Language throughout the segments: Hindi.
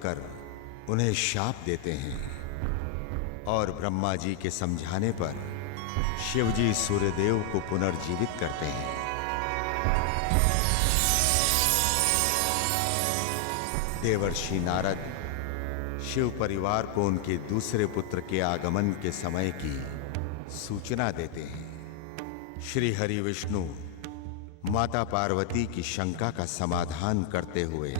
देखकर उन्हें शाप देते हैं और ब्रह्मा जी के समझाने पर शिवजी सूर्यदेव को पुनर्जीवित करते हैं। देवर्षि नारद शिव परिवार को उनके दूसरे पुत्र के आगमन के समय की सूचना देते हैं। श्री हरि विष्णु माता पार्वती की शंका का समाधान करते हुए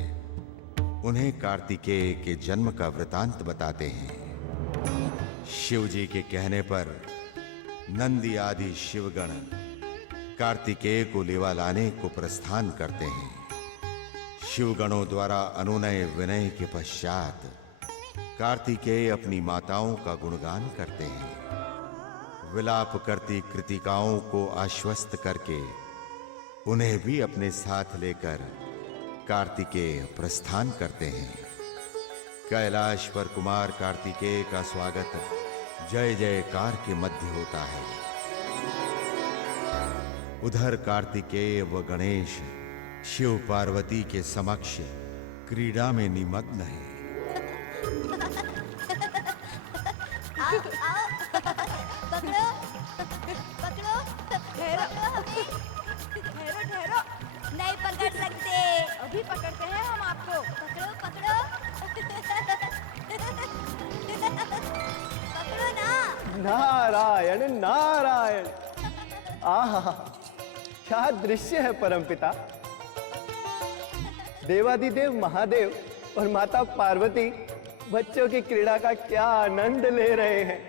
उन्हें कार्तिकेय के जन्म का वृतांत बताते हैं। शिव जी के कहने पर नंदी आदि शिवगण कार्तिकेय को लेवा लाने को प्रस्थान करते हैं। शिवगणों द्वारा अनुनय विनय के पश्चात कार्तिकेय अपनी माताओं का गुणगान करते हैं। विलाप करती कृतिकाओं को आश्वस्त करके उन्हें भी अपने साथ लेकर कार्तिकेय प्रस्थान करते हैं। कैलाश पर कुमार कार्तिकेय का स्वागत जय जयकार के मध्य होता है। उधर कार्तिकेय व गणेश शिव पार्वती के समक्ष क्रीड़ा में निमग्न हैं। पकड़ो पकड़ो, ठहरो, नहीं पकड़ सकते। अभी पकड़ते हैं हम आपको। पकड़ो पकड़ो पकड़ो ना। नारायण नारायण, आहा क्या दृश्य है परमपिता। देवादिदेव महादेव और माता पार्वती बच्चों की क्रीड़ा का क्या आनंद ले रहे हैं,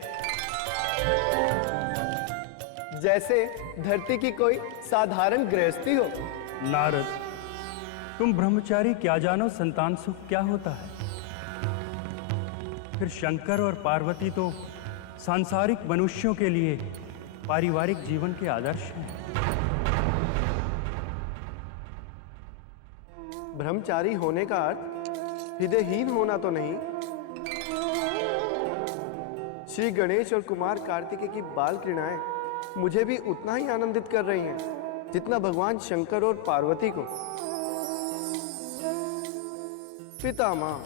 जैसे धरती की कोई साधारण गृहस्थी हो। नारद, तुम ब्रह्मचारी क्या जानो संतान सुख क्या होता है। फिर शंकर और पार्वती तो सांसारिक मनुष्यों के लिए पारिवारिक जीवन के आदर्श हैं। ब्रह्मचारी होने का अर्थ हृदयहीन होना तो नहीं। श्री गणेश और कुमार कार्तिकेय की बाल क्रीड़ाएं मुझे भी उतना ही आनंदित कर रही हैं जितना भगवान शंकर और पार्वती को। पितामह,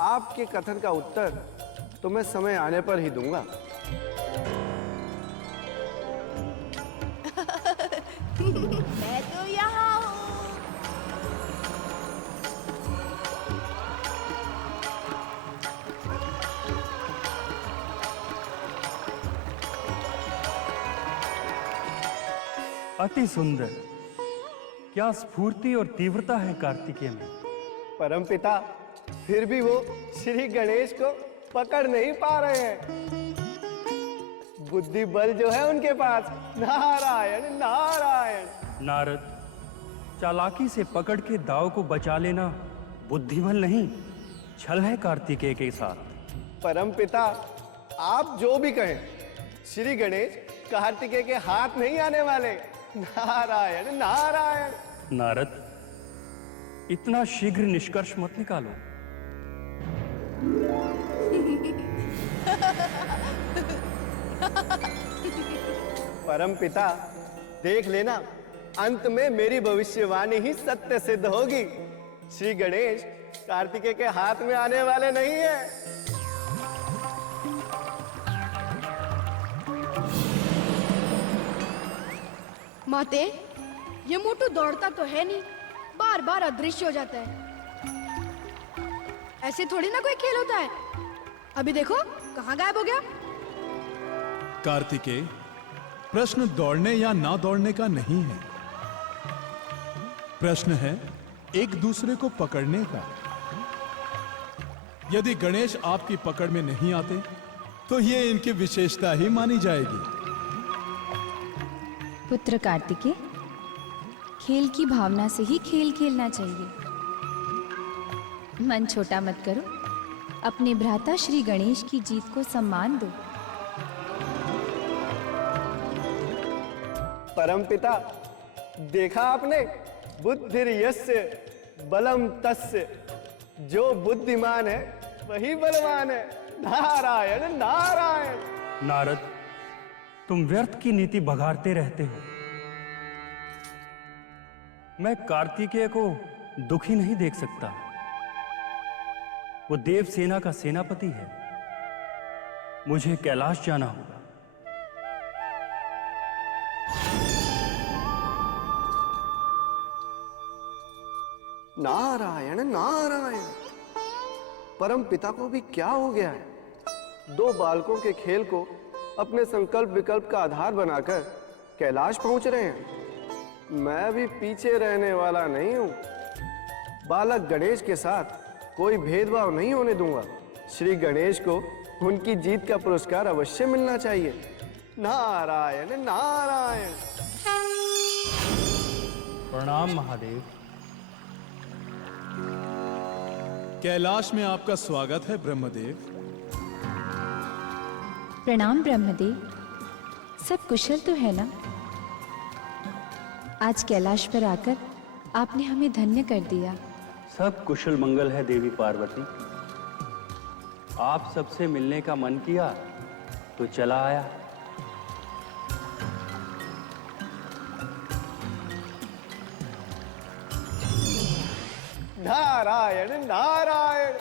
आपके कथन का उत्तर तो मैं समय आने पर ही दूंगा। मैं तो यहाँ हूँ। अति सुंदर, क्या स्फूर्ति और तीव्रता है कार्तिकेय में। परमपिता, फिर भी वो श्री गणेश को पकड़ नहीं पा रहे हैं। बुद्धि बल जो है उनके पास, नारायण नारायण। नारद, चालाकी से पकड़ के दाव को बचा लेना बुद्धिबल नहीं, छल है कार्तिकेय के साथ। परमपिता, आप जो भी कहें, श्री गणेश कार्तिकेय के हाथ नहीं आने वाले। नारायण नारायण। नारद, इतना शीघ्र निष्कर्ष मत निकालो। परमपिता, देख लेना, अंत में मेरी भविष्यवाणी ही सत्य सिद्ध होगी। श्री गणेश कार्तिकेय के हाथ में आने वाले नहीं है। माते, ये मोटू दौड़ता तो है नहीं, बार बार अदृश्य हो जाता है। ऐसे थोड़ी ना कोई खेल होता है। अभी देखो कहाँ गायब हो गया। कार्तिकेय, प्रश्न दौड़ने या ना दौड़ने का नहीं है। प्रश्न है एक दूसरे को पकड़ने का। यदि गणेश आपकी पकड़ में नहीं आते तो ये इनकी विशेषता ही मानी जाएगी। पुत्र कार्तिकेय, खेल की भावना से ही खेल खेलना चाहिए। मन छोटा मत करो, अपने भ्राता श्री गणेश की जीत को सम्मान दो। परमपिता, देखा आपने, बुद्धिर्यस्य बलम तस्य। जो बुद्धिमान है वही बलवान है। नारायण नारायण। नारद, तुम व्यर्थ की नीति बघारते रहते हो। मैं कार्तिकेय को दुखी नहीं देख सकता। वो देव सेना का सेनापति है। मुझे कैलाश जाना होगा। नारायण नारायण। परम पिता को भी क्या हो गया है? दो बालकों के खेल को अपने संकल्प विकल्प का आधार बनाकर कैलाश पहुंच रहे हैं। मैं भी पीछे रहने वाला नहीं हूं। बालक गणेश के साथ कोई भेदभाव नहीं होने दूंगा। श्री गणेश को उनकी जीत का पुरस्कार अवश्य मिलना चाहिए। नारायण नारायण। प्रणाम महादेव। कैलाश में आपका स्वागत है ब्रह्मदेव। प्रणाम ब्रह्मदेव। सब कुशल तो है ना? आज कैलाश पर आकर आपने हमें धन्य कर दिया। सब कुशल मंगल है देवी पार्वती। आप सबसे मिलने का मन किया तो चला आया। नारायण नारायण।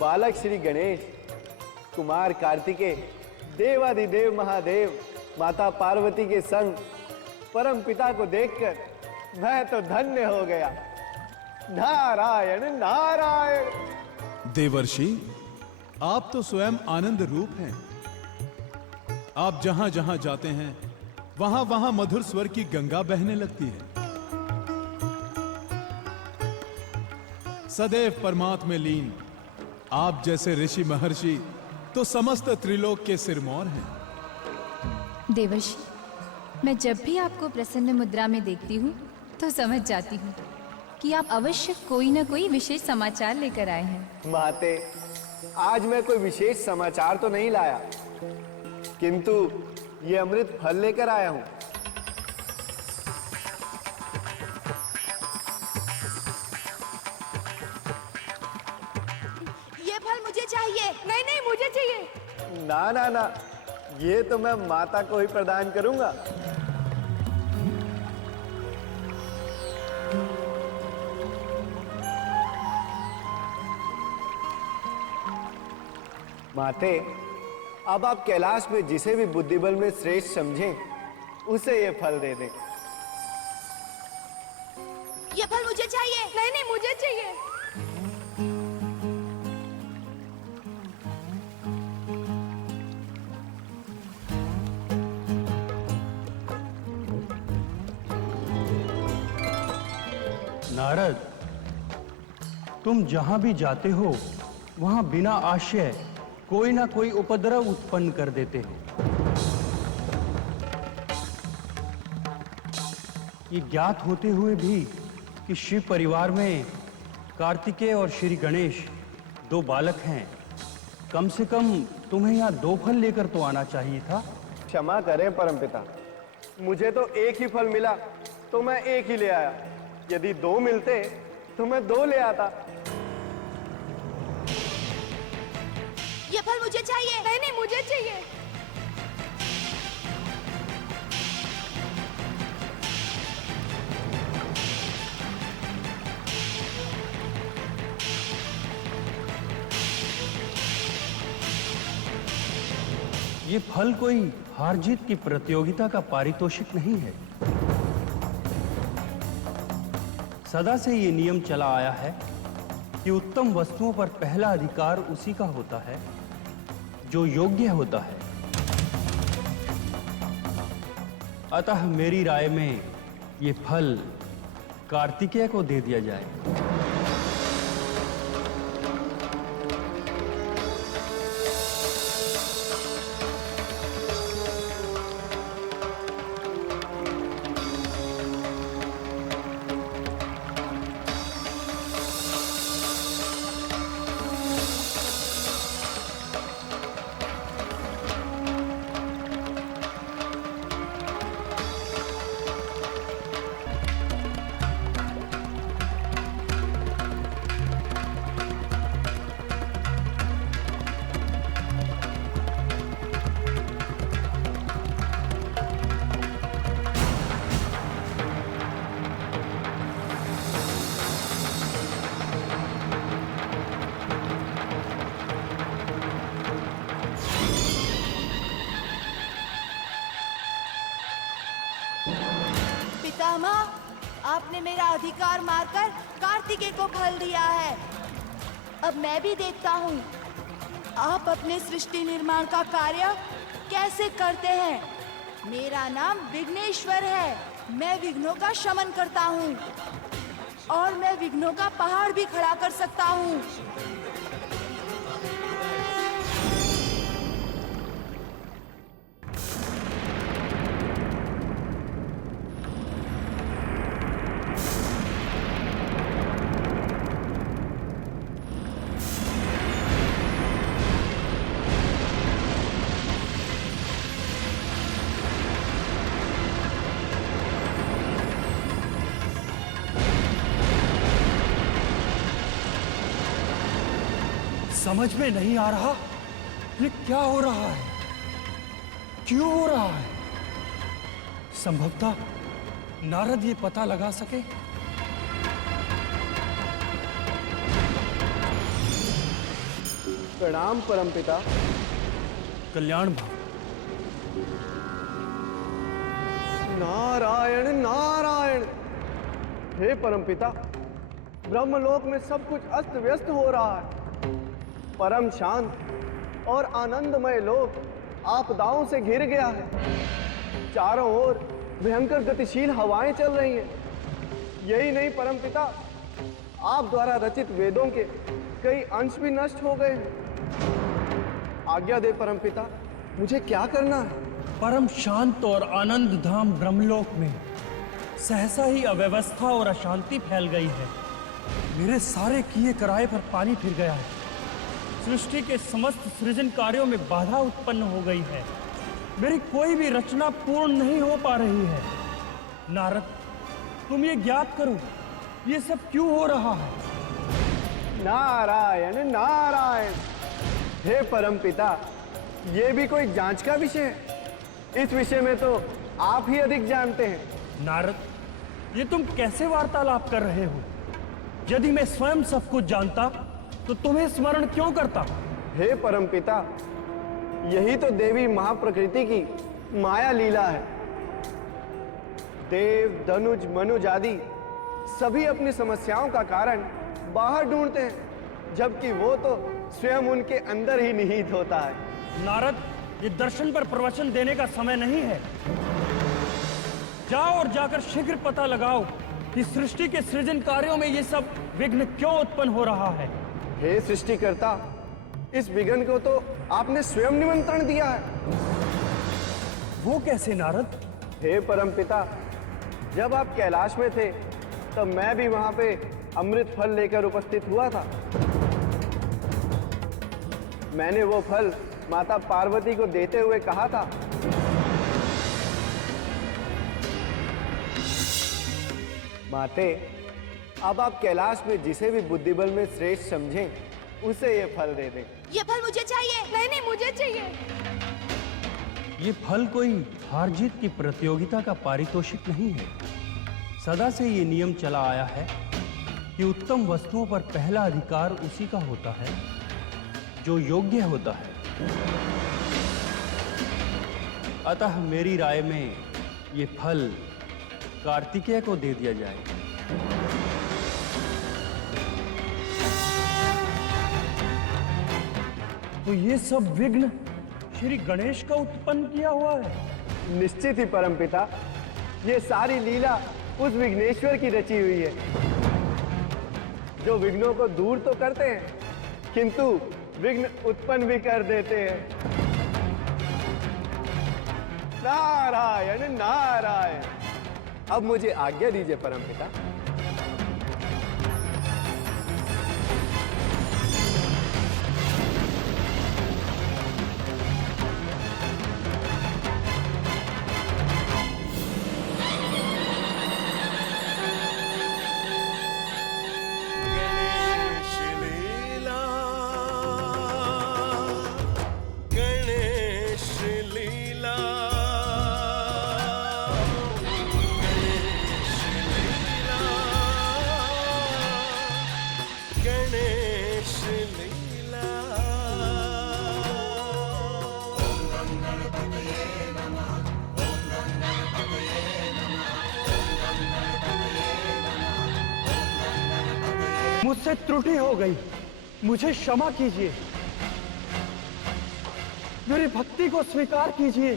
बालक श्री गणेश, कुमार कार्तिकेय, देवाधिदेव महादेव, माता पार्वती के संग परम पिता को देखकर मैं तो धन्य हो गया। नारायण नारायण। देवर्षि, आप तो स्वयं आनंद रूप हैं। आप जहां जहां जाते हैं वहां वहां मधुर स्वर की गंगा बहने लगती है। सदैव परमात्मा में लीन आप जैसे ऋषि महर्षि तो समस्त त्रिलोक के सिरमौर हैं। देवर्षि, मैं जब भी आपको प्रसन्न मुद्रा में देखती हूँ तो समझ जाती हूँ कि आप अवश्य कोई न कोई विशेष समाचार लेकर आए हैं। माते, आज मैं कोई विशेष समाचार तो नहीं लाया, किंतु ये अमृत फल लेकर आया हूं। ये फल मुझे चाहिए। नहीं नहीं, मुझे चाहिए। ना ना ना, ये तो मैं माता को ही प्रदान करूंगा। माते, अब आप कैलाश में जिसे भी बुद्धिबल में श्रेष्ठ समझें उसे ये फल दे दें। ये फल मुझे चाहिए। नहीं नहीं, मुझे चाहिए। नारद, तुम जहां भी जाते हो वहां बिना आशय कोई ना कोई उपद्रव उत्पन्न कर देते हो। ये ज्ञात होते हुए भी कि शिव परिवार में कार्तिकेय और श्री गणेश दो बालक हैं, कम से कम तुम्हें यहाँ दो फल लेकर तो आना चाहिए था। क्षमा करें परमपिता, मुझे तो एक ही फल मिला तो मैं एक ही ले आया। यदि दो मिलते तो मैं दो ले आता। ये फल मुझे चाहिए। नहीं नहीं, मुझे चाहिए। ये फल कोई हार जीत की प्रतियोगिता का पारितोषिक नहीं है। सदा से ये नियम चला आया है कि उत्तम वस्तुओं पर पहला अधिकार उसी का होता है जो योग्य होता है। अतः मेरी राय में ये फल कार्तिकेय को दे दिया जाए। आपने मेरा अधिकार मारकर कार्तिकेय को फल दिया है। अब मैं भी देखता हूँ आप अपने सृष्टि निर्माण का कार्य कैसे करते हैं। मेरा नाम विघ्नेश्वर है। मैं विघ्नों का शमन करता हूँ और मैं विघ्नों का पहाड़ भी खड़ा कर सकता हूँ। समझ में नहीं आ रहा ये क्या हो रहा है, क्यों हो रहा है। संभवतः नारद ये पता लगा सके। प्रणाम परमपिता। कल्याण भाव। नारायण नारायण। हे परमपिता, ब्रह्मलोक में सब कुछ अस्त व्यस्त हो रहा है। परम शांत और आनंदमय लोक आपदाओं से घिर गया है। चारों ओर भयंकर गतिशील हवाएं चल रही हैं। यही नहीं परमपिता, आप द्वारा रचित वेदों के कई अंश भी नष्ट हो गए हैं। आज्ञा दे परमपिता, मुझे क्या करना है। परम शांत और आनंद धाम ब्रह्मलोक में सहसा ही अव्यवस्था और अशांति फैल गई है। मेरे सारे किए कराए पर पानी फिर गया है। सृष्टि के समस्त सृजन कार्यों में बाधा उत्पन्न हो गई है। मेरी कोई भी रचना पूर्ण नहीं हो पा रही है। नारद, तुम ये ज्ञात करो, ये सब क्यों हो रहा है। नारायण नारायण। हे परमपिता, ये भी कोई जांच का विषय है। इस विषय में तो आप ही अधिक जानते हैं। नारद, ये तुम कैसे वार्तालाप कर रहे हो। यदि मैं स्वयं सब कुछ जानता तो तुम्हें स्मरण क्यों करता। हे परमपिता, यही तो देवी महाप्रकृति की माया लीला है। देव, धनुज, मनुज आदि सभी अपनी समस्याओं का कारण बाहर ढूंढते हैं, जबकि वो तो स्वयं उनके अंदर ही निहित होता है। नारद, ये दर्शन पर प्रवचन देने का समय नहीं है। जाओ और जाकर शीघ्र पता लगाओ कि सृष्टि के सृजन कार्यों में ये सब विघ्न क्यों उत्पन्न हो रहा है। हे सृष्टिकर्ता, इस विघ्न को तो आपने स्वयं निमंत्रण दिया है। वो कैसे नारद। हे परमपिता, जब आप कैलाश में थे तब मैं भी वहां पे अमृत फल लेकर उपस्थित हुआ था। मैंने वो फल माता पार्वती को देते हुए कहा था, माते, अब आप कैलाश में जिसे भी बुद्धिबल में श्रेष्ठ समझें उसे ये फल दे दें। ये फल मुझे चाहिए। नहीं नहीं, मुझे चाहिए। ये फल कोई हार जीत की प्रतियोगिता का पारितोषिक नहीं है। सदा से ये नियम चला आया है कि उत्तम वस्तुओं पर पहला अधिकार उसी का होता है जो योग्य होता है। अतः मेरी राय में ये फल कार्तिकेय को दे दिया जाए। तो ये सब विघ्न श्री गणेश का उत्पन्न किया हुआ है। निश्चित ही परमपिता, ये सारी लीला उस विघ्नेश्वर की रची हुई है, जो विघ्नों को दूर तो करते हैं किंतु विघ्न उत्पन्न भी कर देते हैं। नारायण नारायण। अब मुझे आज्ञा दीजिए परमपिता। मुझसे त्रुटि हो गई, मुझे क्षमा कीजिए। मेरी भक्ति को स्वीकार कीजिए।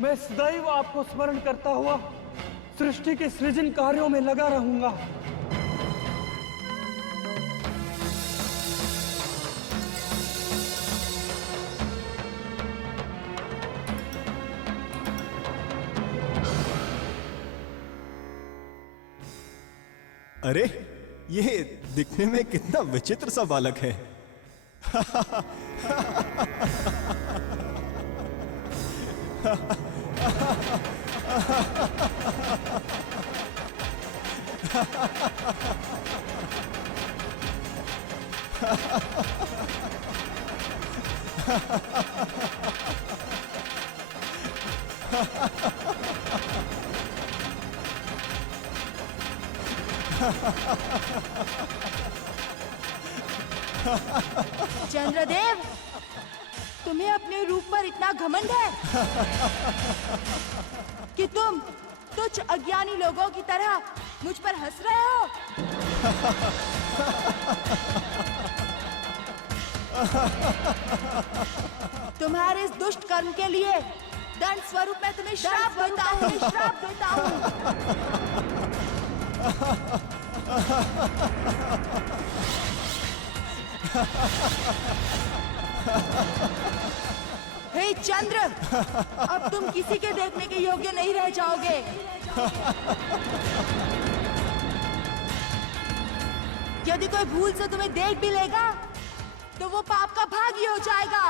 मैं सदैव आपको स्मरण करता हुआ सृष्टि के सृजन कार्यों में लगा रहूंगा। अरे, ये दिखने में कितना विचित्र सा बालक है। चंद्रदेव, तुम्हें अपने रूप पर इतना घमंड है कि तुम तुच्छ अज्ञानी लोगों की तरह मुझ पर हंस रहे हो। तुम्हारे इस दुष्ट कर्म के लिए दंड स्वरूप मैं तुम्हें श्राप देता हूँ। हे चंद्र, अब तुम किसी के देखने के योग्य नहीं रह जाओगे। यदि कोई भूल से तुम्हें देख भी लेगा तो वो पाप का भागी हो जाएगा।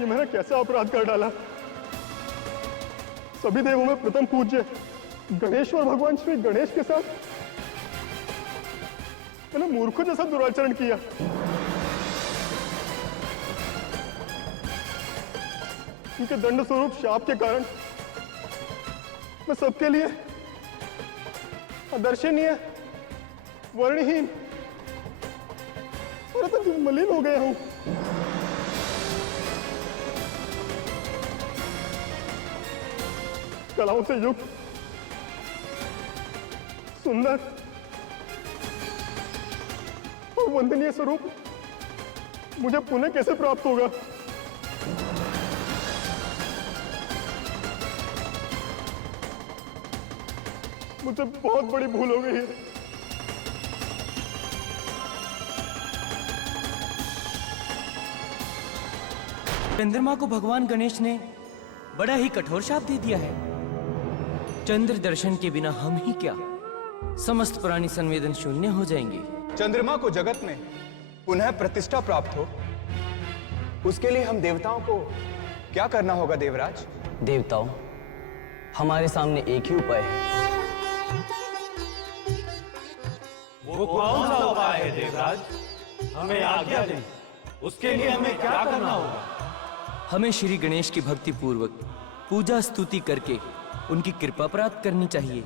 ये मैंने कैसा अपराध कर डाला। सभी देवों में प्रथम पूज्य गणेश्वर भगवान श्री गणेश के साथ मैंने मूर्खों जैसा दुराचरण किया। उनके दंड स्वरूप शाप के कारण मैं सबके लिए अदर्शनीय, वर्णहीन और अत्यंत मलिन हो गया हूं। कलाओं से युक्त सुंदर और वंदनीय स्वरूप मुझे पुनः कैसे प्राप्त होगा? मुझसे बहुत बड़ी भूल हो गई है। चंद्रमा को भगवान गणेश ने बड़ा ही कठोर शाप दे दिया है। चंद्र दर्शन के बिना हम ही क्या, समस्त प्राणी संवेदन शून्य हो जाएंगे। चंद्रमा को जगत में पुनः प्रतिष्ठा प्राप्त हो, उसके लिए हम देवताओं को क्या करना होगा देवराज? देवताओं, हमारे सामने एक ही उपाय है। वो कौन सा उपाय है देवराज? हमें आज्ञा दें। उसके लिए हमें क्या करना होगा? हमें श्री गणेश की भक्ति पूर्वक पूजा स्तुति करके उनकी कृपा प्राप्त करनी चाहिए।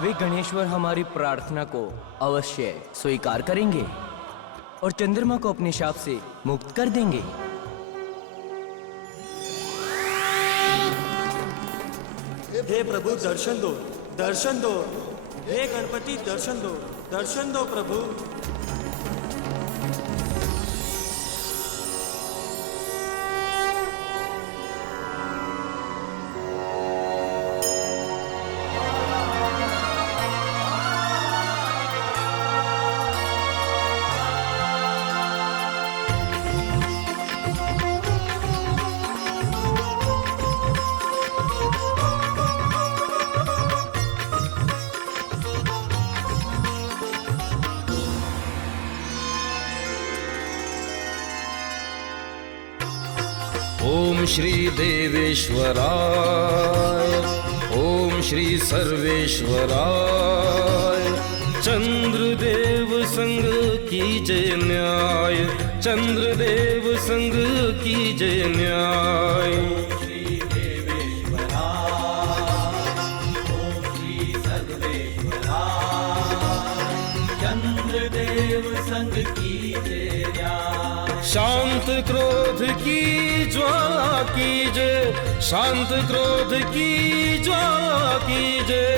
वे गणेश्वर हमारी प्रार्थना को अवश्य स्वीकार करेंगे और चंद्रमा को अपने शाप से मुक्त कर देंगे। हे प्रभु दर्शन दो, दर्शन दो। हे गणपति दर्शन दो, दर्शन दो प्रभु। ओम श्री देवेश्वराय, ओम श्री सर्वेश्वराय। चंद्रदेव संग कीजय न्याय, चंद्रदेव संग कीजय न्याय। शांत क्रोध की ज्वाला कीजिए, शांत क्रोध की ज्वाला कीजिए।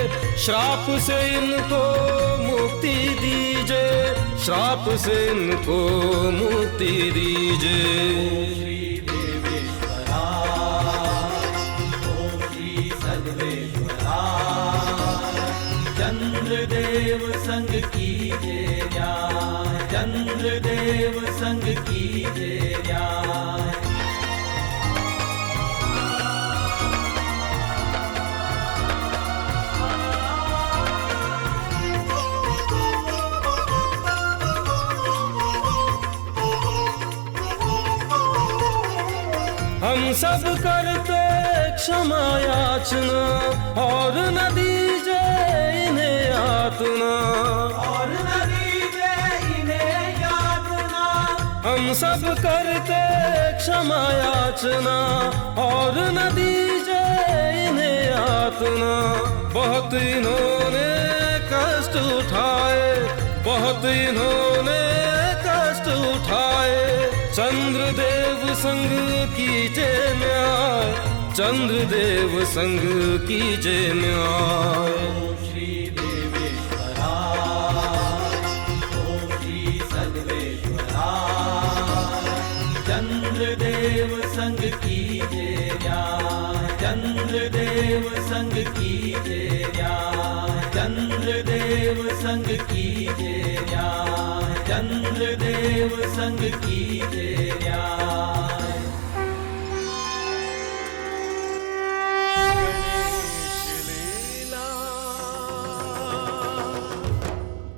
श्राप से इनको मुक्ति दीजिए, श्राप से इनको मुक्ति दीजिए। चंद्रदेव संग कीजिए न्याय, चंद्रदेव संग कीजिए न्याय। हम सब करते क्षमा याचना, और न दीजिए इन्हें यातना, और न दीजिए इन्हें यातना। हम सब करते क्षमा याचना, और न दीजिए इन्हें यातना। बहुत इन्होंने कष्ट उठाए, बहुत इन्होंने कष्ट उठाए। चंद्रदेव संग कीजिए न्याय, चंद्रदेव संग कीजिए न्याय। ओम श्री देवेश्वराय, ओम श्री सर्वेश्वराय। चंद्रदेव संग कीजिए न्याय, चंद्रदेव संग कीजिए न्याय, चंद्रदेव संग कीजिए न्याय, चंद्रदेव संग कीजिए न्याय।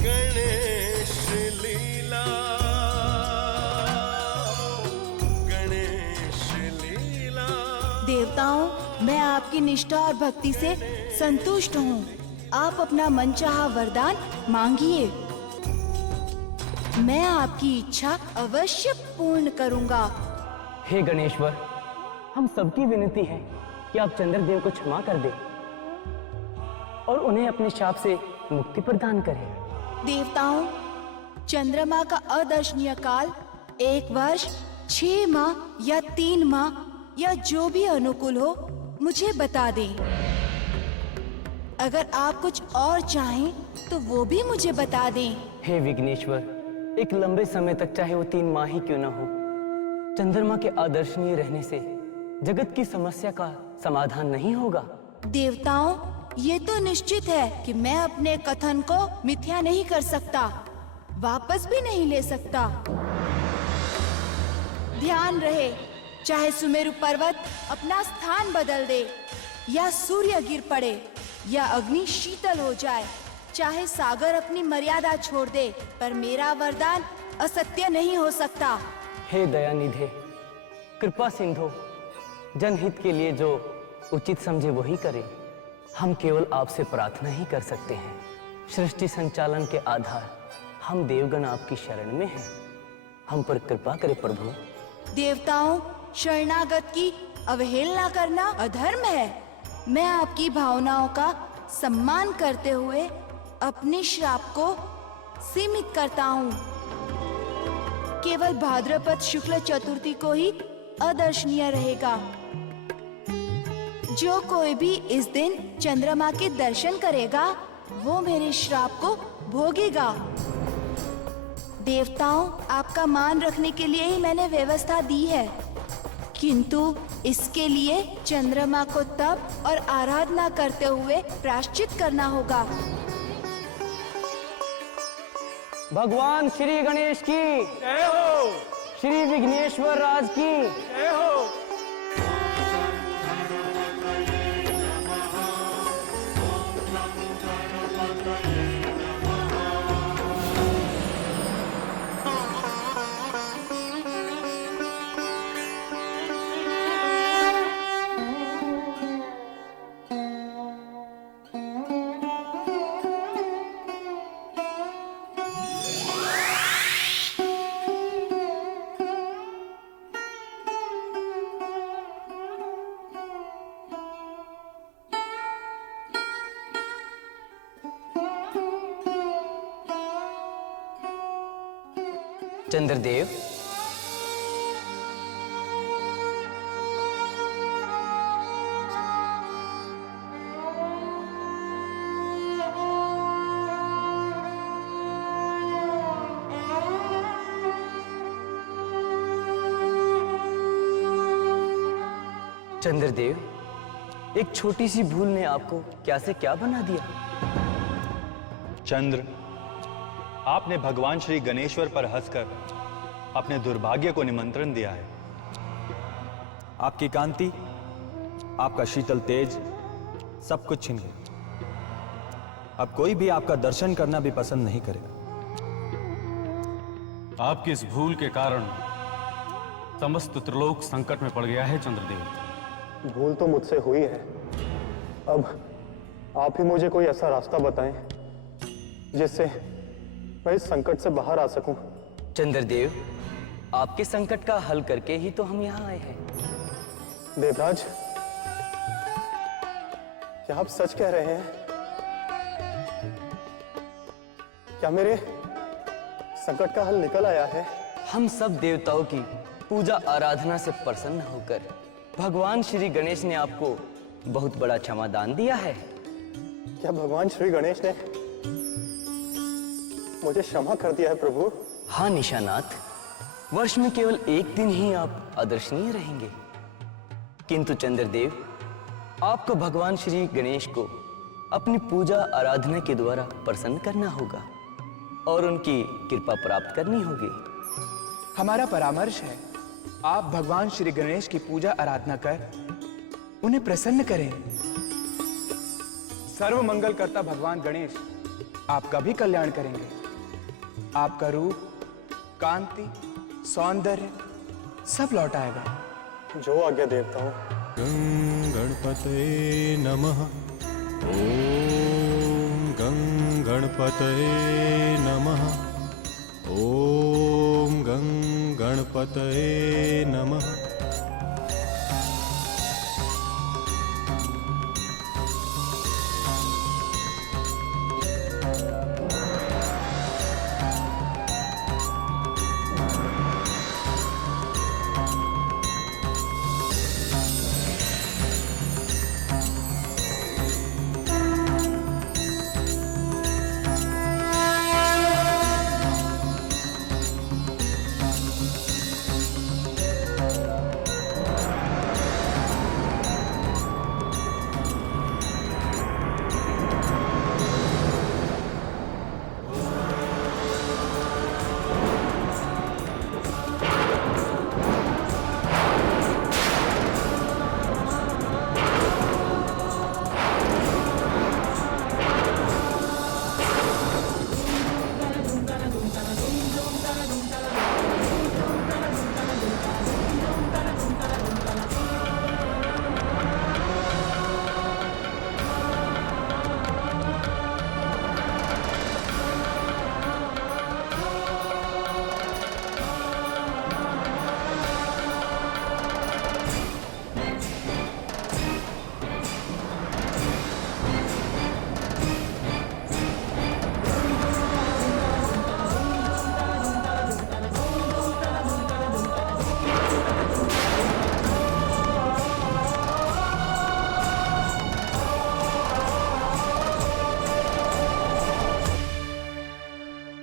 गणेश लीला, गणेश लीला। देवताओं, मैं आपकी निष्ठा और भक्ति से संतुष्ट हूँ। आप अपना मनचाहा वरदान मांगिए, मैं आपकी इच्छा अवश्य पूर्ण करूँगा। हे गणेश्वर, हम सबकी विनती है कि आप चंद्रदेव को क्षमा कर दें और उन्हें अपने शाप से मुक्ति प्रदान करें। देवताओं, चंद्रमा का अदर्शनीय काल 1 वर्ष, 6 माह या 3 माह या जो भी अनुकूल हो मुझे बता दें। अगर आप कुछ और चाहें तो वो भी मुझे बता दें। हे विघ्नेश्वर, एक लंबे समय तक चाहे वो 3 माह ही क्यों न हो, चंद्रमा के आदर्शनीय रहने से जगत की समस्या का समाधान नहीं होगा। देवताओं, ये तो निश्चित है कि मैं अपने कथन को मिथ्या नहीं कर सकता, वापस भी नहीं ले सकता। ध्यान रहे, चाहे सुमेरु पर्वत अपना स्थान बदल दे, या सूर्य गिर पड़े, या अग्नि शीतल हो जाए, चाहे सागर अपनी मर्यादा छोड़ दे, पर मेरा वरदान असत्य नहीं हो सकता। हे दयानिधे, कृपा सिंधु, जनहित के लिए जो उचित समझे वही करे। हम केवल आपसे प्रार्थना ही कर सकते हैं। सृष्टि संचालन के आधार हम देवगण आपकी शरण में हैं। हम पर कृपा करें प्रभु। देवताओं, शरणागत की अवहेलना करना अधर्म है। मैं आपकी भावनाओं का सम्मान करते हुए अपने श्राप को सीमित करता हूँ। केवल भाद्रपद शुक्ल चतुर्थी को ही अदर्शनीय रहेगा। जो कोई भी इस दिन चंद्रमा के दर्शन करेगा वो मेरे श्राप को भोगेगा। देवताओं, आपका मान रखने के लिए ही मैंने व्यवस्था दी है, किंतु इसके लिए चंद्रमा को तप और आराधना करते हुए प्रायश्चित करना होगा। भगवान श्री गणेश की जय हो, श्री विघ्नेश्वर राज की जय हो। चंद्रदेव, चंद्रदेव, एक छोटी सी भूल ने आपको क्या से क्या बना दिया। चंद्र, आपने भगवान श्री गणेश्वर पर हंसकर अपने दुर्भाग्य को निमंत्रण दिया है। आपकी कांति, आपका शीतल तेज सब कुछ छिन गया। अब कोई भी आपका दर्शन करना भी पसंद नहीं करेगा। आपकी इस भूल के कारण समस्त त्रिलोक संकट में पड़ गया है चंद्रदेव। भूल तो मुझसे हुई है, अब आप ही मुझे कोई ऐसा रास्ता बताएं जिससे मैं इस संकट से बाहर आ सकूं। चंद्रदेव, आपके संकट का हल करके ही तो हम यहाँ आए हैं। देवराज, क्या आप सच कह रहे हैं? क्या मेरे संकट का हल निकल आया है? हम सब देवताओं की पूजा आराधना से प्रसन्न होकर भगवान श्री गणेश ने आपको बहुत बड़ा क्षमादान दिया है। क्या भगवान श्री गणेश ने मुझे क्षमा कर दिया है प्रभु? हाँ निशानाथ, वर्ष में केवल एक दिन ही आप अदर्शनीय रहेंगे, किंतु चंद्रदेव, आपको भगवान श्री गणेश को अपनी पूजा आराधना के द्वारा प्रसन्न करना होगा और उनकी कृपा प्राप्त करनी होगी। हमारा परामर्श है, आप भगवान श्री गणेश की पूजा आराधना कर उन्हें प्रसन्न करें। सर्व मंगलकर्ता भगवान गणेश आपका भी कल्याण करेंगे। आपका रूप, कांति, सौंदर्य सब लौट आएगा। जो आज्ञा देवताओं। गं गणपतये नमः। ओम गं गणपतये नमः। ओम गं गणपतये नमः।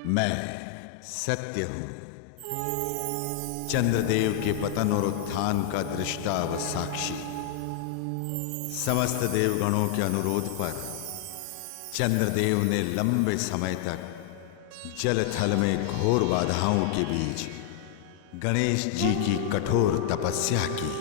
मैं सत्य हूं, चंद्रदेव के पतन और उत्थान का दृष्टा व साक्षी। समस्त देवगणों के अनुरोध पर चंद्रदेव ने लंबे समय तक जल थल में घोर बाधाओं के बीच गणेश जी की कठोर तपस्या की।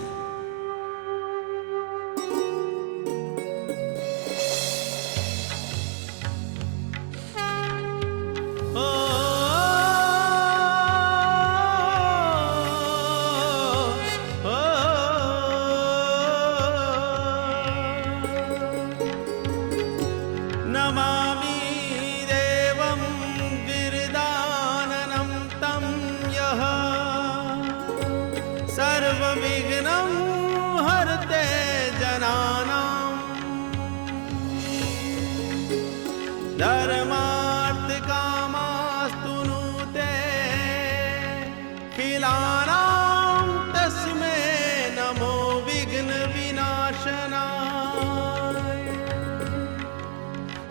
नाशनाय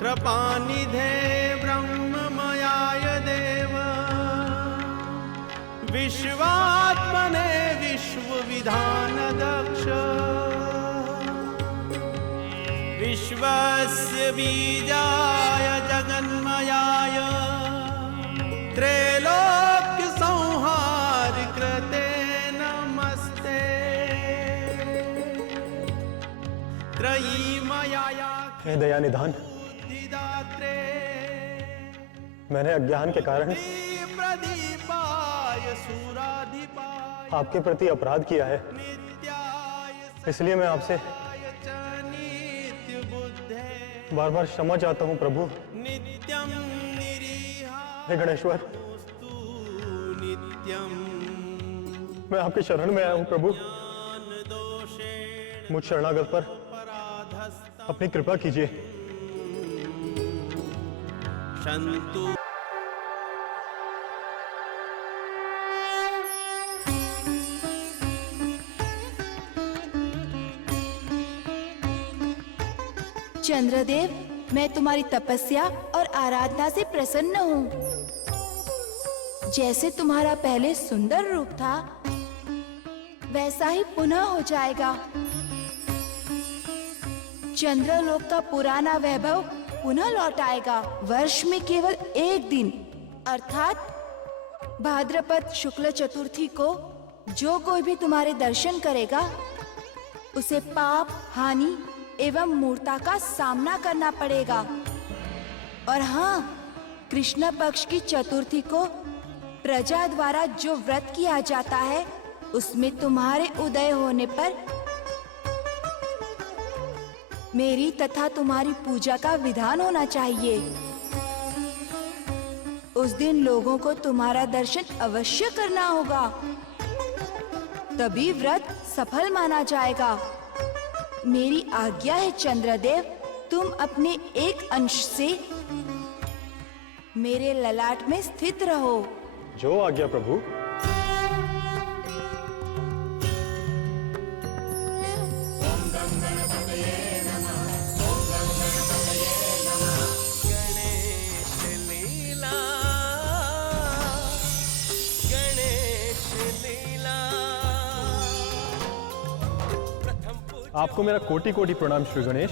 कृपानिधे ब्रह्ममयाय देव विश्वात्मने विश्वविधानदक्ष विश्वस्य बीजाय जगन्मयाय त्रैलोक्य संहार कृते नमस्ते त्रयीमयाया हे दया निधान, मैंने अज्ञान के कारण आपके प्रति अपराध किया है, इसलिए मैं आपसे बार बार क्षमा चाहता हूँ प्रभु। हे गणेश्वर, मैं आपके शरण में आया हूँ प्रभु। मुझ शरणागत पर अपनी कृपा कीजिए। चंद्रदेव, मैं तुम्हारी तपस्या और आराधना से प्रसन्न हूँ। जैसे तुम्हारा पहले सुंदर रूप था, वैसा ही पुनः हो जाएगा। चंद्रलोक का पुराना वैभव पुनः लौट आएगा। वर्ष में केवल एक दिन अर्थात भाद्रपद शुक्ल चतुर्थी को जो कोई भी तुम्हारे दर्शन करेगा, उसे पाप, हानि एवं मूर्ता का सामना करना पड़ेगा। और हाँ, कृष्ण पक्ष की चतुर्थी को प्रजा द्वारा जो व्रत किया जाता है, उसमें तुम्हारे उदय होने पर मेरी तथा तुम्हारी पूजा का विधान होना चाहिए। उस दिन लोगों को तुम्हारा दर्शन अवश्य करना होगा, तभी व्रत सफल माना जाएगा। मेरी आज्ञा है चंद्रदेव, तुम अपने एक अंश से मेरे ललाट में स्थित रहो। जो आज्ञा प्रभु। आपको मेरा कोटि कोटि प्रणाम श्री गणेश।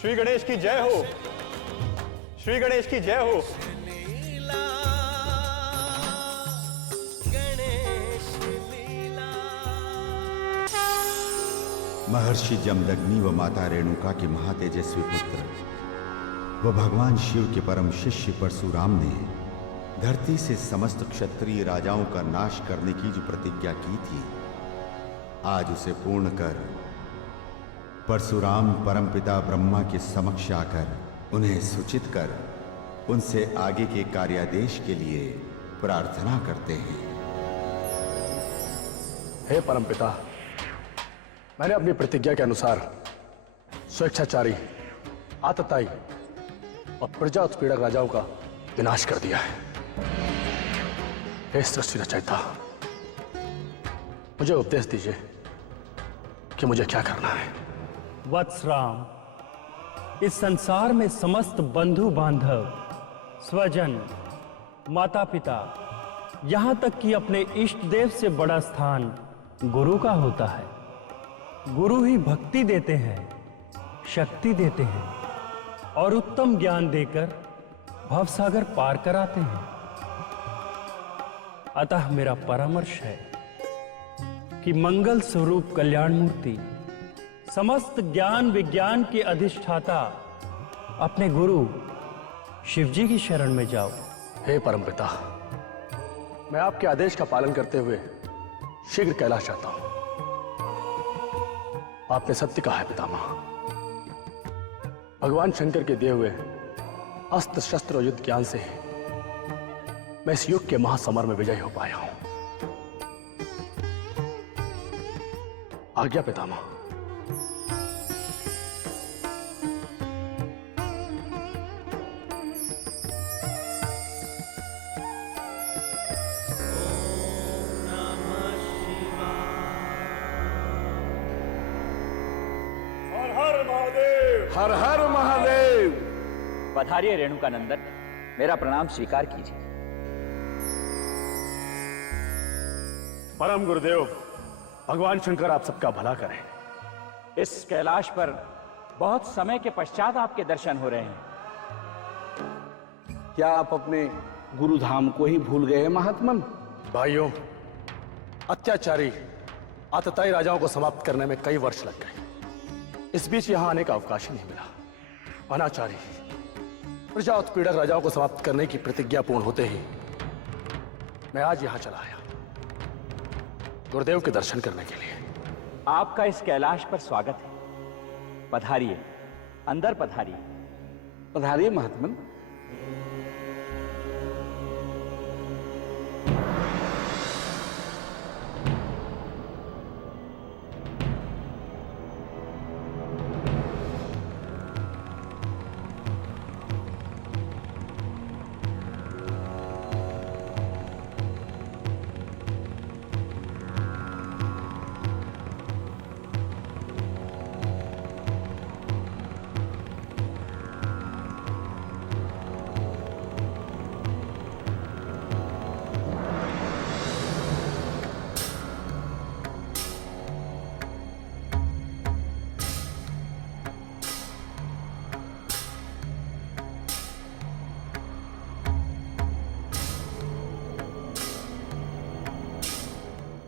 श्री गणेश की जय हो, श्री गणेश की जय हो। महर्षि जमदग्नि व माता रेणुका के महातेजस्वी पुत्र व भगवान शिव के परम शिष्य परशुराम ने धरती से समस्त क्षत्रिय राजाओं का नाश करने की जो प्रतिज्ञा की थी, आज उसे पूर्ण कर परशुराम परमपिता ब्रह्मा के समक्ष आकर उन्हें सूचित कर उनसे आगे के कार्यादेश के लिए प्रार्थना करते हैं। हे परमपिता, मैंने अपनी प्रतिज्ञा के अनुसार स्वेच्छाचारी, आतताई और प्रजा उत्पीड़क राजाओं का विनाश कर दिया है। हे सृष्टि रचयिता, मुझे उपदेश दीजिए कि मुझे क्या करना है। वत्सराम, इस संसार में समस्त बंधु बांधव, स्वजन, माता पिता, यहाँ तक कि अपने इष्ट देव से बड़ा स्थान गुरु का होता है। गुरु ही भक्ति देते हैं, शक्ति देते हैं और उत्तम ज्ञान देकर भवसागर पार कराते हैं। अतः मेरा परामर्श है कि मंगल स्वरूप कल्याण मूर्ति, समस्त ज्ञान विज्ञान के अधिष्ठाता अपने गुरु शिवजी की शरण में जाओ। हे परमपिता, मैं आपके आदेश का पालन करते हुए शीघ्र कैलाश जाता हूं। आपने सत्य कहा है पितामह। भगवान शंकर के दिए हुए अस्त्र शस्त्र और युद्ध ज्ञान से मैं इस युग के महासमर में विजयी हो पाया हूं। आज्ञा पितामह। नमः शिवाय। हर महादेव, हर हर महादेव। पधारिए रेणुका नंदन, मेरा प्रणाम स्वीकार कीजिए। परम गुरुदेव, भगवान शंकर आप सबका भला करें। इस कैलाश पर बहुत समय के पश्चात आपके दर्शन हो रहे हैं। क्या आप अपने गुरुधाम को ही भूल गए महात्मन? भाइयों, अत्याचारी आतताई राजाओं को समाप्त करने में कई वर्ष लग गए। इस बीच यहां आने का अवकाश ही नहीं मिला। अनाचारी प्रजा उत्पीड़क राजाओं को समाप्त करने की प्रतिज्ञा पूर्ण होते ही मैं आज यहां चला आया, गुरुदेव के दर्शन करने के लिए। आपका इस कैलाश पर स्वागत है। पधारिए, अंदर पधारिए। पधारिए महात्मन।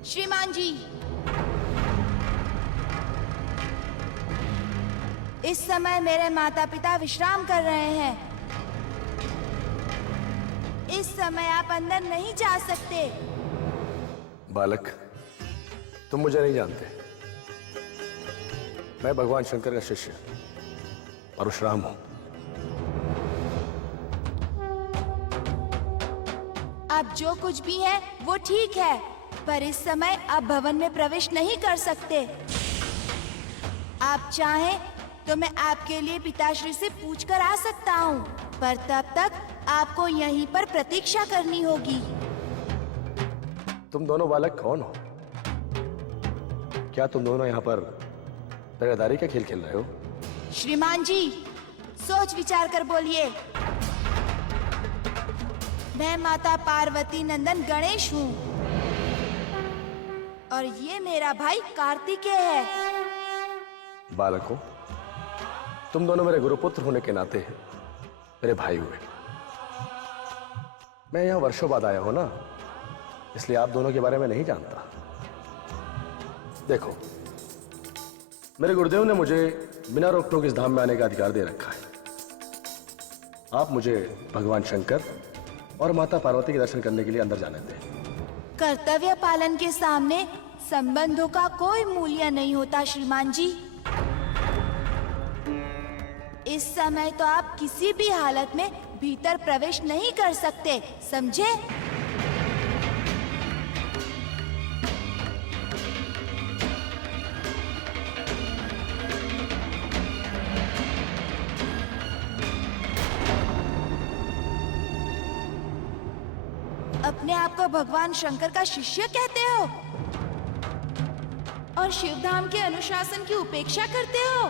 श्रीमान जी, इस समय मेरे माता पिता विश्राम कर रहे हैं। इस समय आप अंदर नहीं जा सकते। बालक, तुम मुझे नहीं जानते। मैं भगवान शंकर का शिष्य परशुराम हूं। आप जो कुछ भी हैं वो ठीक है, पर इस समय आप भवन में प्रवेश नहीं कर सकते। आप चाहें तो मैं आपके लिए पिताश्री से पूछकर आ सकता हूँ, पर तब तक आपको यहीं पर प्रतीक्षा करनी होगी। तुम दोनों बालक कौन हो? क्या तुम दोनों यहाँ पर पहरेदारी का खेल खेल रहे हो? श्रीमान जी, सोच विचार कर बोलिए। मैं माता पार्वती नंदन गणेश हूँ और ये मेरा भाई कार्तिकेय है। बालकों, तुम दोनों मेरे गुरुपुत्र होने के नाते मेरे भाई हुए। मैं यहाँ वर्षों बाद आया हूं ना, इसलिए आप दोनों के बारे में नहीं जानता। देखो, मेरे गुरुदेव ने मुझे बिना रोक टोक इस धाम में आने का अधिकार दे रखा है। आप मुझे भगवान शंकर और माता पार्वती के दर्शन करने के लिए अंदर जाने दें। कर्तव्य पालन के सामने संबंधों का कोई मूल्य नहीं होता श्रीमान जी। इस समय तो आप किसी भी हालत में भीतर प्रवेश नहीं कर सकते, समझे? अपने आप को भगवान शंकर का शिष्य कहते हो और शिवधाम के अनुशासन की उपेक्षा करते हो?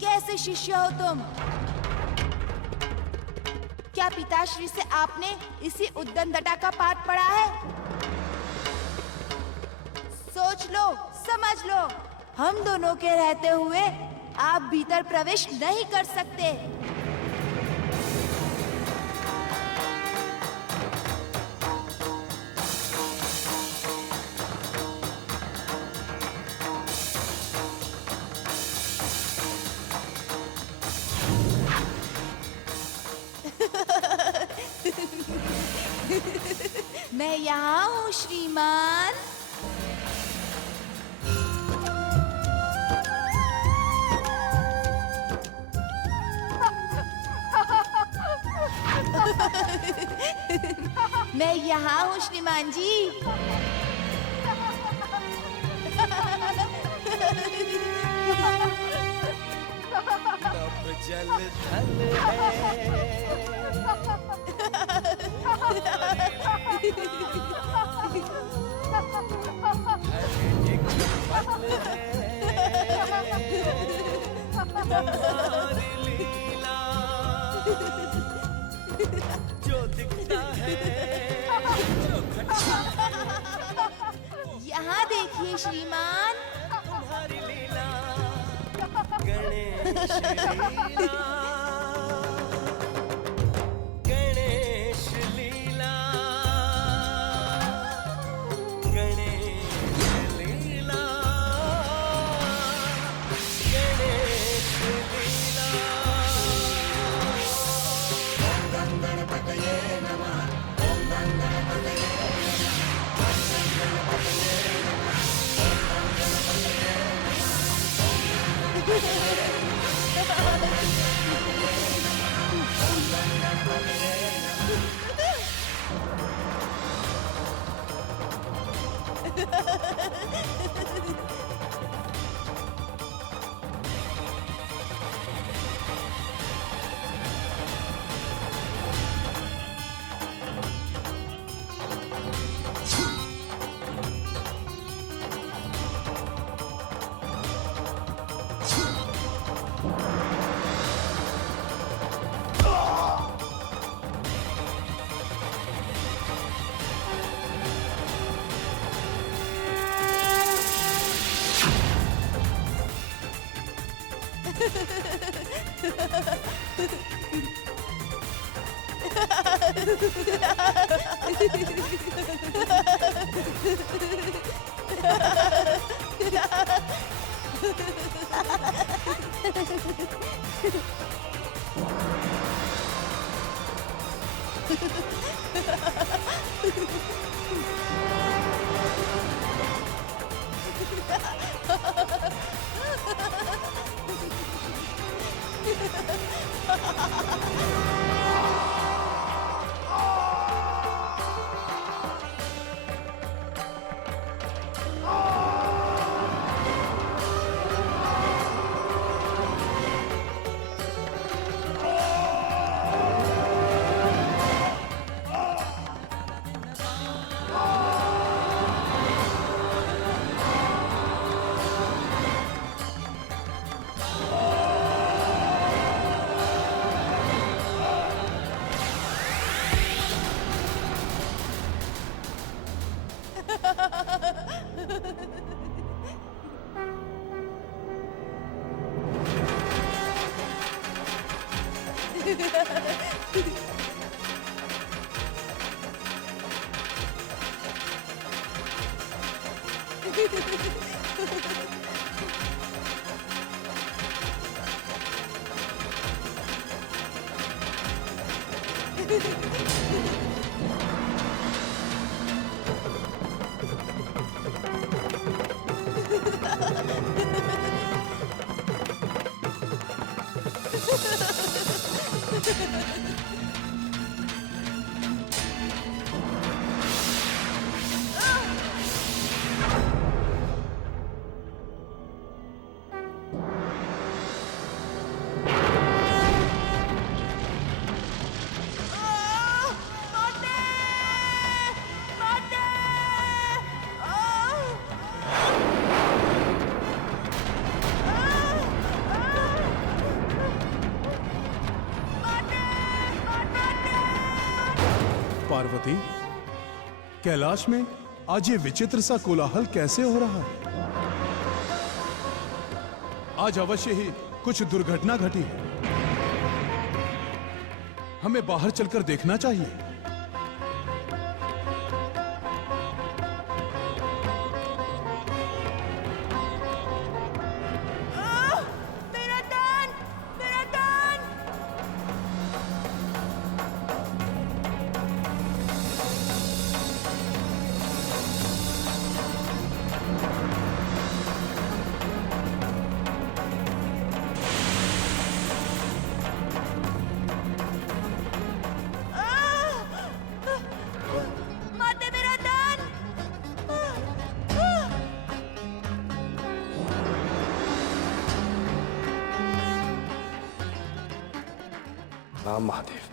कैसे शिष्य हो तुम? क्या पिताश्री से आपने इसी उद्दंडता का पाठ पढ़ा है? सोच लो, समझ लो, हम दोनों के रहते हुए आप भीतर प्रवेश नहीं कर सकते। मैं यहाँ हूँ श्रीमान। मैं यहाँ हूँ श्रीमान जी। जल थल तुम्हारी लीला जो दिखता है यहाँ देखिए श्रीमान। तुम्हारी लीला गणेश लीला गणेश लीला गणेश लीला गणेश लीला। ओम गं गणपतये नमः। ओम गं गणपतये नमः। ओम गं गणपतये नमः। ओम गं गणपतये पार्वती, कैलाश में आज ये विचित्र सा कोलाहल कैसे हो रहा है? आज अवश्य ही कुछ दुर्घटना घटी है। हमें बाहर चलकर देखना चाहिए। राम महादेव।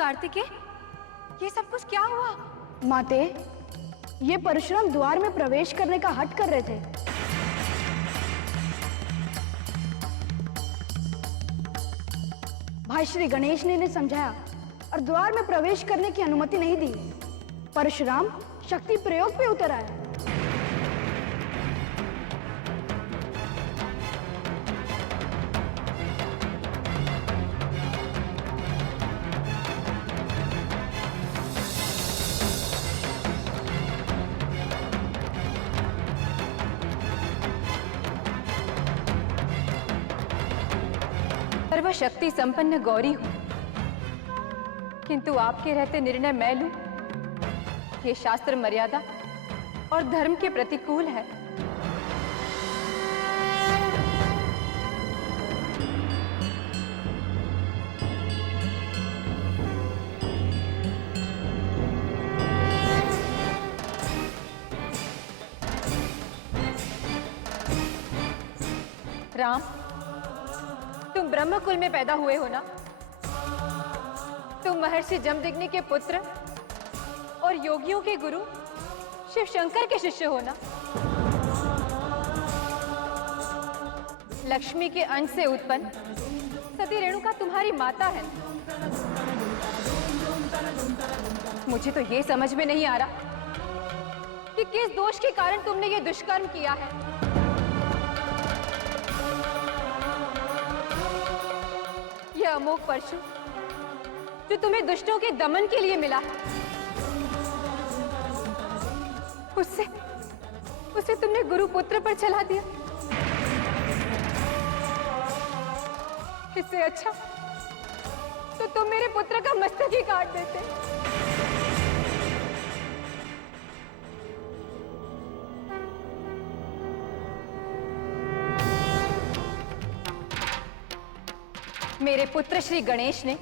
कार्तिकेय, ये सब कुछ क्या हुआ? माते, ये परशुराम द्वार में प्रवेश करने का हठ कर रहे थे। भाई श्री गणेश ने इन्हें समझाया और द्वार में प्रवेश करने की अनुमति नहीं दी। परशुराम शक्ति प्रयोग पे उतर आए। सर्वशक्ति संपन्न गौरी हूं, किंतु आपके रहते निर्णय मैं लूं, ये शास्त्र मर्यादा और धर्म के प्रतिकूल है। राम, तुम ब्रह्मकुल में पैदा हुए हो ना? तुम महर्षि जमदग्नि के पुत्र और योगियों के गुरु शिव शंकर के शिष्य हो ना? लक्ष्मी के अंश से उत्पन्न सती रेणुका तुम्हारी माता है। मुझे तो ये समझ में नहीं आ रहा कि किस दोष के कारण तुमने ये दुष्कर्म किया है। यह अमोघ परशु जो तुम्हें दुष्टों के दमन के लिए मिला है, उससे तुमने गुरुपुत्र पर चला दिया। इससे अच्छा तो तुम मेरे पुत्र का मस्तक ही काट देते। मेरे पुत्र श्री गणेश ने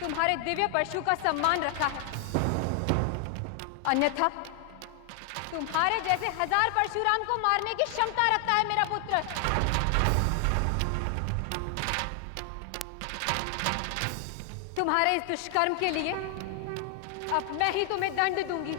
तुम्हारे दिव्य परशु का सम्मान रखा है, अन्यथा तुम्हारे जैसे 1000 परशुराम को मारने की क्षमता रखता है मेरा पुत्र। तुम्हारे इस दुष्कर्म के लिए अब मैं ही तुम्हें दंड दूंगी।